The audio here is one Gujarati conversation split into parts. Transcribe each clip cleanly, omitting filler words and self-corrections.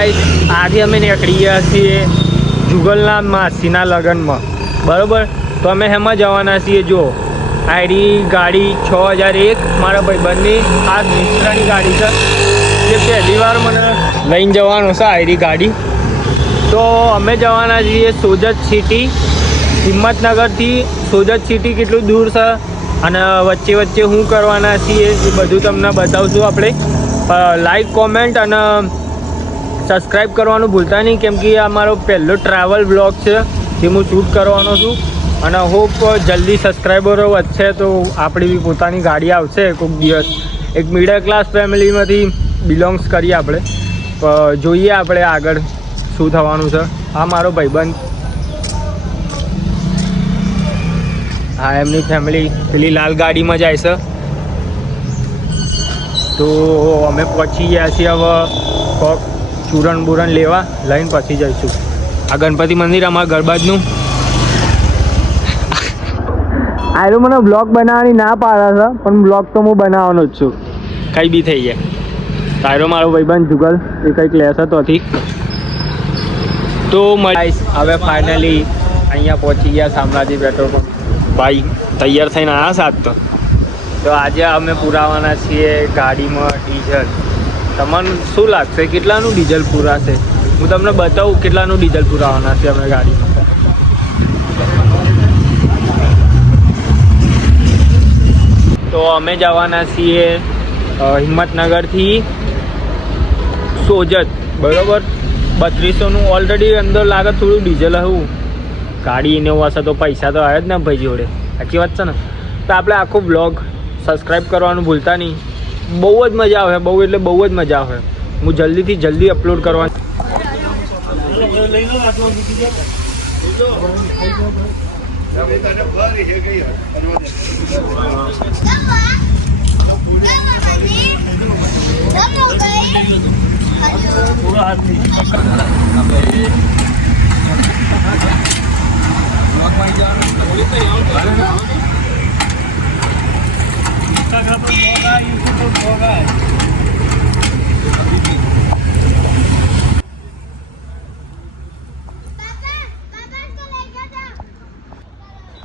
આજે અમે નીકળી ગયા છીએ જુગલના માસીના લગ્નમાં, બરાબર. તો અમે એમાં જવાના છીએ. જો આઈડી ગાડી 6001 મારા ભાઈબંધની આ મિત્રની ગાડી છે, જે પહેલી વાર મને લઈને જવાનું છે આઈડી ગાડી. તો અમે જવાના છીએ સોજત સિટી. હિંમતનગરથી સોજત સિટી કેટલું દૂર છે અને વચ્ચે વચ્ચે શું કરવાના છીએ એ બધું તમને બતાવશું આપણે. લાઈક, કોમેન્ટ અને સબસ્ક્રાઈબ કરવાનું ભૂલતા નહીં, કેમ કે આ મારો પહેલો ટ્રાવેલ બ્લોગ છે જે હું શૂટ કરવાનો છું. અને હોપ જલ્દી સબસ્ક્રાઈબરો વધશે તો આપણી બી પોતાની ગાડી આવશે કોઈક દિવસ. એક મિડલ ક્લાસ ફેમિલીમાંથી બિલોંગ્સ કરીએ આપણે. જોઈએ આપણે આગળ શું થવાનું છે. આ મારો ભાઈબંધ, હા એમની ફેમિલી પેલી લાલ ગાડીમાં જાય છે. તો અમે પહોંચી ગયા છીએ હવે. કોક ચૂરણ બુરણ લેવા લઈને પછી જઈશું. આ ગણપતિ મંદિર અમારા ગરબાજનું. આયરો મને બ્લોગ બનાવવાની ના પાડે છે, પણ બ્લોગ તો હું બનાવવાનો જ છું, કંઈ બી થઈ જાય. તાયરો મારો ભાઈબંધ જુગલ એ કંઈક લેશે તોથી. તો હવે ફાઇનલી અહીંયા પહોંચી ગયા શામળાજી પેટ્રોલ પંપ. ભાઈ તૈયાર થઈને આવ્યા સાત. તો આજે અમે પુરાવાના છીએ ગાડીમાં ડીઝલ. તમને શું લાગશે કેટલાનું ડીઝલ પુરાશે? હું તમને બતાવું કેટલાનું ડીઝલ પુરાવાના છે અમે ગાડીમાં. તો અમે જવાના છીએ હિંમતનગરથી સોજત, બરાબર. 3200નું ઓલરેડી અંદર લાગે થોડું ડીઝલ હતું. ગાડી ઇનોવા હશે તો પૈસા તો આવે જ ને ભાઈ જોડે, સાચી વાત છે ને. તો આપણે આખો બ્લોગ સબસ્ક્રાઈબ કરવાનું ભૂલતા નહીં. બહુ જ મજા આવે, બહુ એટલે બહુ જ મજા આવે. હું જલ્દીથી જલ્દી અપલોડ કરવાનું.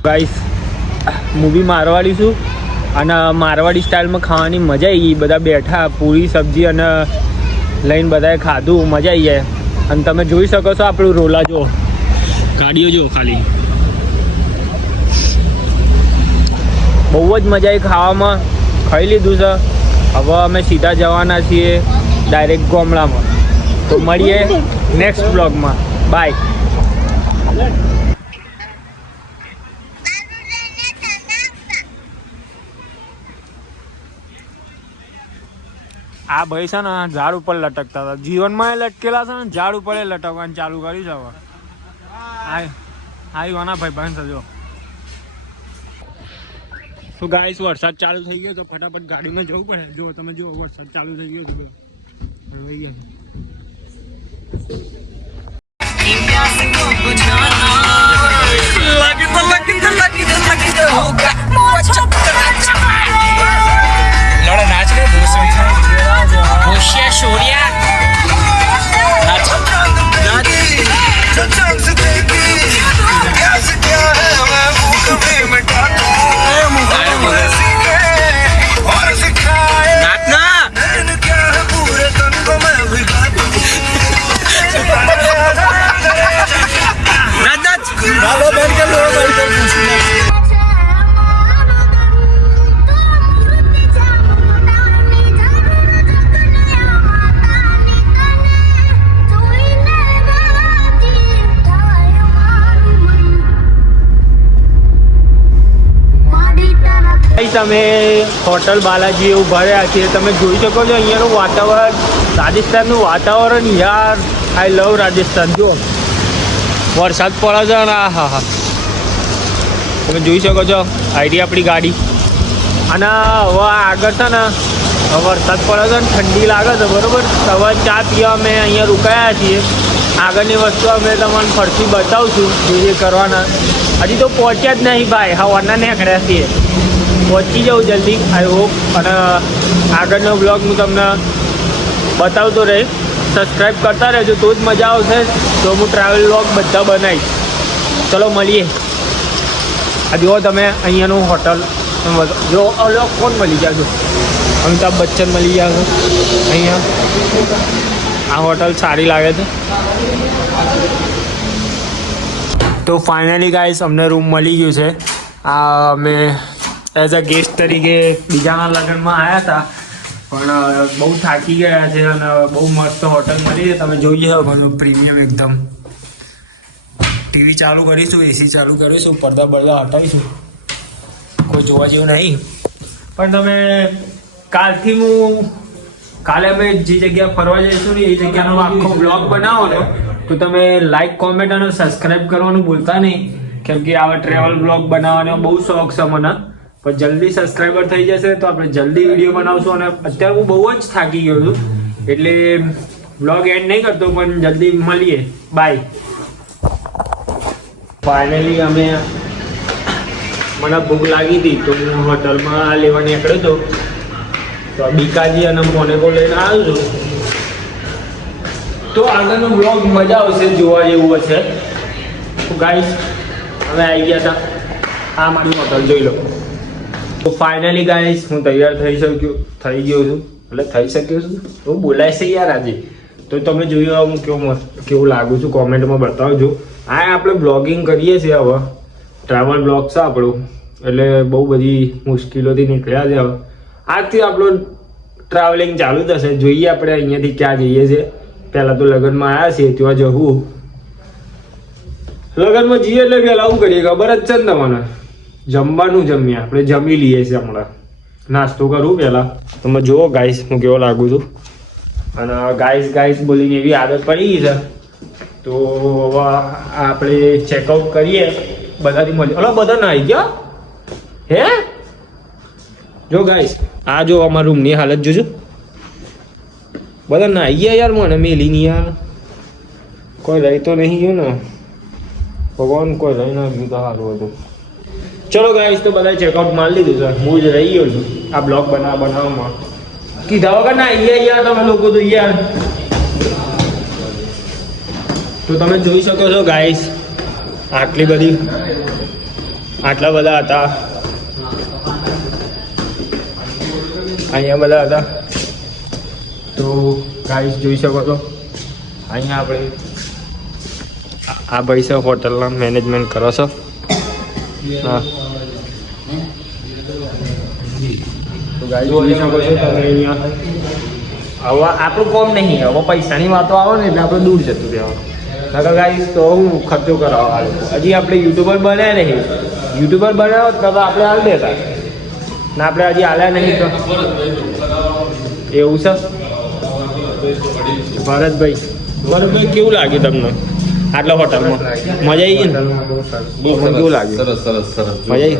ગાઈસ, મૂવી મારવાડી છું અને મારવાડી સ્ટાઇલમાં ખાવાની મજા આવી ગઈ. બધા બેઠા, પૂરી સબ્જી અને લઈને બધાએ ખાધું, મજા આવી જાય. અને તમે જોઈ શકો છો આપણું રોલા જો, ગાડીઓ જો ખાલી. બહુ જ મજા આવી ખાવામાં. ખાઈ લીધું છે. હવે અમે સીધા જવાના છીએ ડાયરેક્ટ ગામડામાં. તો મળીએ નેક્સ્ટ બ્લોગમાં. બાય. આ ભાઈ છે ને ઝાડ ઉપર લટકતા હતા. જીવનમાં લટકેલા છે ને ઝાડ ઉપર લટકવાનું ચાલુ કર્યું છે હવે. આના ભાઈ બંધ થજો. તો ગાઈસ, વરસાદ ચાલુ થઈ ગયો તો ફટાફટ ગાડીમાં જવું પડે. જો તમે જો વરસાદ ચાલુ થઈ ગયો છે. તમે હોટલ બાલાજી એવું ભર્યા છીએ. તમે જોઈ શકો છો અહીંયાનું વાતાવરણ, રાજસ્થાનનું વાતાવરણ. યાર, આઈ લવ રાજસ્થાન. જો વરસાદ પડે છે ને, હા હા તમે જોઈ શકો છો. આઈડી આપણી ગાડી. અને હવે આગળ છે ને વરસાદ પડે છે ને ઠંડી લાગે છે, બરાબર. હવે ચા પીવા અમે અહીંયા રોકાયા છીએ. આગળની વસ્તુ અમે તમને ફરતી બતાવશું જે કરવાના. હજી તો પહોંચ્યા જ નહીં ભાઈ, હવાના નીકળ્યા છીએ. પહોંચી જાઉં જલ્દી, આઈ હોપ. અને આગળનો બ્લોગ હું તમને બતાવતો રહીશ. સબસ્ક્રાઈબ કરતા રહેજો તો જ મજા આવશે. તો હું ટ્રાવેલ વ્લોગ બધા બનાવીશ. ચલો મળીએ. આ જુઓ તમે અહીંયાનું હોટલ જો ઓલો કોણ મળી જાય છો અમિતાભ બચ્ચન મળી જાય છે અહીંયા. આ હોટલ સારી લાગે છે. તો ફાઇનલી ગાઈસ અમને રૂમ મળી ગયું છે. આ અમે એઝ અ ગેસ્ટ તરીકે બીજાના લગ્નમાં આવ્યા હતા પણ બહુ થાકી ગયા છે અને બહુ મસ્ત હોટલ મળી છે. તમે જોઈ શકો પ્રીમિયમ એકદમ. ટીવી ચાલુ કરીશું, એસી ચાલુ કરીશું, પડદા બળદા હટાવીશું, કોઈ જોવા જેવું નહીં. પણ તમે કાલે અમે જે જગ્યા ફરવા જઈશું ને એ જગ્યાનો આખો બ્લોગ બનાવો ને તો તમે લાઈક કોમેન્ટ અને સબસ્ક્રાઈબ કરવાનું ભૂલતા નહીં. કેમ કે આવા ટ્રેવલ બ્લોગ બનાવવાનો બહુ શોખ છે મને. પણ જલ્દી સબસ્ક્રાઈબર થઈ જશે તો આપણે જલ્દી વિડીયો બનાવશું. અને અત્યારે હું બહુ જ થાકી ગયો છું એટલે બ્લોગ એન્ડ નહીં કરતો પણ જલ્દી મળીએ. બાય. ફાઇનલી અમે મને ભૂખ લાગી હતી તો હું હોટલમાં લેવા નીકળ્યો હતો. તો બીકાજી અને મોનેકો લઈને આવ્યો છું. તો આગળનો બ્લોગ મજા આવશે, જોવા જેવું હશે. તો ગાઈસ અમે આવી ગયા હતા. આ મારી હોટલ જોઈ લો. તો ફાઇનલી ગાઈસ હું તૈયાર થઈ ગયો છું. એટલે થઈ શક્યો છું હું બોલાય છે યાર આજે. તો તમે જોયું હું કેવું લાગુ છું કોમેન્ટમાં બતાવજો. આ આપણે બ્લોગિંગ કરીએ છીએ હવે. ટ્રાવેલ બ્લોગ છે આપણું એટલે બહુ બધી મુશ્કેલોથી નીકળ્યા છે. હવે આજથી આપણું ટ્રાવેલિંગ ચાલુ થશે. જોઈએ આપણે અહીંયાથી ક્યાં જઈએ છીએ. પહેલાં તો લગ્નમાં આવ્યા છીએ ત્યાં જવું. લગ્નમાં જઈએ એટલે પહેલાં શું કરીએ ખબર જ છે ને તમને? જમવાનું જમીએ. આપણે જમી લઈએ છીએ હમણાં. નાસ્તો કરું પહેલાં. તમે જુઓ ગાઈસ હું કેવો લાગુ છું. અને ગાઈસ બોલીને એવી આદત પડી ગઈ છે. તો હવે આપણે ચેકઆઉટ કરીએ. બધાથી મળીએ. હલો બધા નાહી ગયા હે? જો ગાઈસ આ જો અમારા રૂમની હાલત જોજો. બધા નાહી ગયા યાર. મને મેલી નહીં યાર. કોઈ લઈ તો નહીં ગયું ને ભગવાન? કોઈ લઈ ના ગયું તો સારું હતું. ચલો ગાઈસ તો બધા ચેકઆઉટ મારી લીધું છે. હું જ રહી ગયો છું આ બ્લોગ બનાવવામાં. કીધા વગર ના અહીંયા યાર તમે લોકો તો યાર. તો તમે જોઈ શકો છો ગાઈસ આટલા બધા હતા. અહીંયા બધા હતા. તો ગાઈસ જોઈ શકો છો અહીંયા આપણે આ ભાઈ છે હોટલના મેનેજમેન્ટ કરો છો. હા તો ગાઈસ જોઈ શકો છો તમે અહીંયા. હવે આપણું કોમ નહીં. હવે પૈસાની વાતો આવે ને એટલે આપણે દૂર જતું રહેવાનું. નકર ગાઈસ તો હું ખર્ચો કરાવવા હજી આપણે યુટ્યુબર બન્યા નહીં. યુટ્યુબર બનાવો તો આપણે હાલ દેતા ને આપણે હજી હાલ્યા નહીં. તો એવું છે. ભરતભાઈ કેવું લાગ્યું તમને આટલા હોટલમાં? મજા આવી ગઈ ને? કેવું લાગ્યું? સરસ મજા આવી.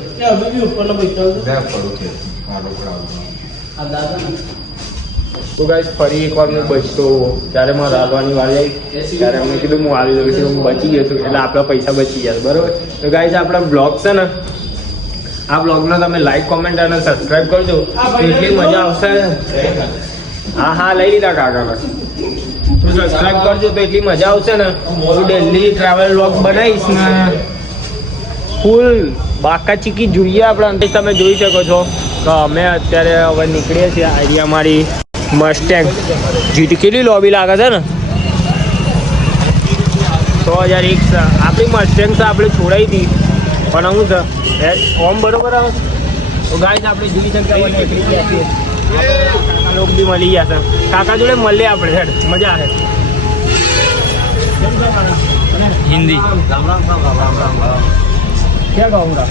તો ગાઈસ ફરી એકવાર હું બચતો ત્યારે મારે આવવાની વાળી આવી ત્યારે અમને કીધું હું આવી રહ્યો છું. હું બચી ગયો છું એટલે આપણા પૈસા બચી ગયા. બરાબર. તો ગાઈસ આપણા બ્લોગ છે ને આ બ્લોગને તમે લાઈક કોમેન્ટ અને સબસ્ક્રાઈબ કરજો તો એટલી મજા આવશે. હા લઈ લીધા કાકા. તો સબસ્ક્રાઈબ કરજો તો એટલી મજા આવશે ને. હું ડેલી ટ્રાવેલ વ્લોગ બનાવીશ ને ફૂલ બાકા ચીકી જોઈએ આપણે. તમે જોઈ શકો છો કે અમે અત્યારે હવે નીકળીએ છીએ. આઈડિયા મારી મસ્ટેંગ જીટી કેટલી લોબી લાગે છે ને? 3001 આપણી મસ્ટેંગ છે. આપણે છોડાઈ હતી પણ હું છે ઓમ બરોબર આવે. તો ગાઈસ આપણે જોઈ શકતા લોક બી મળી ગયા છે. કાકા જોડે મળીએ આપણે. હેડ મજા આવે. हिंदी राम राम राम राम राम क्या कहूँगा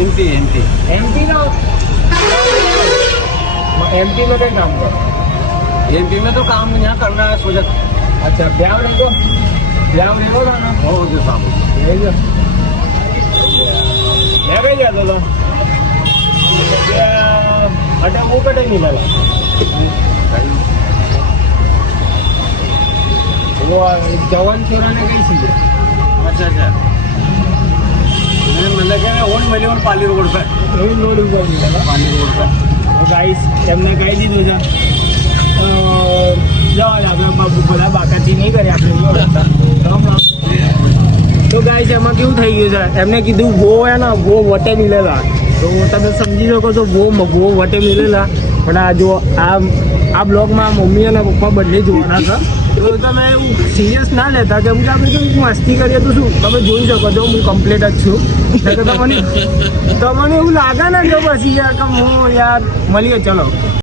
एमपी एमपी एमपी ना एमपी में क्या काम कर एमपी में तो काम यहाँ करना है सोचा अच्छा ब्याह नहीं को ना हो जो साहब मैं भी जाता था अटा वो कटे नहीं लगा वो जवान चोरा ने कही सीधे अच्छा अच्छा मतलब क्या ओन मिले और पाली रोड पे पाली रोड पे गाइस हमने कही दी तुझे જવા દે આપણે બધા બાકાથી નહીં કરીએ આપણે તો ગાઈસ એમાં કેવું થઈ ગયું છે એમને કીધું વો હે ને વો વટે મિલેલા તો તમે સમજી શકો છો વો વટે મિલેલા પણ આ જો આ બ્લોગમાં મમ્મી અને પપ્પા બંને જોવાના હતા તો તમે એવું સિરિયસ ના લેતા કેમ કે આપણે જો મસ્તી કરીએ તો શું તમે જોઈ શકો છો હું કમ્પ્લીટ જ છું તમને એવું લાગે ને કે પછી યાર કે હું યાર મળીએ ચલો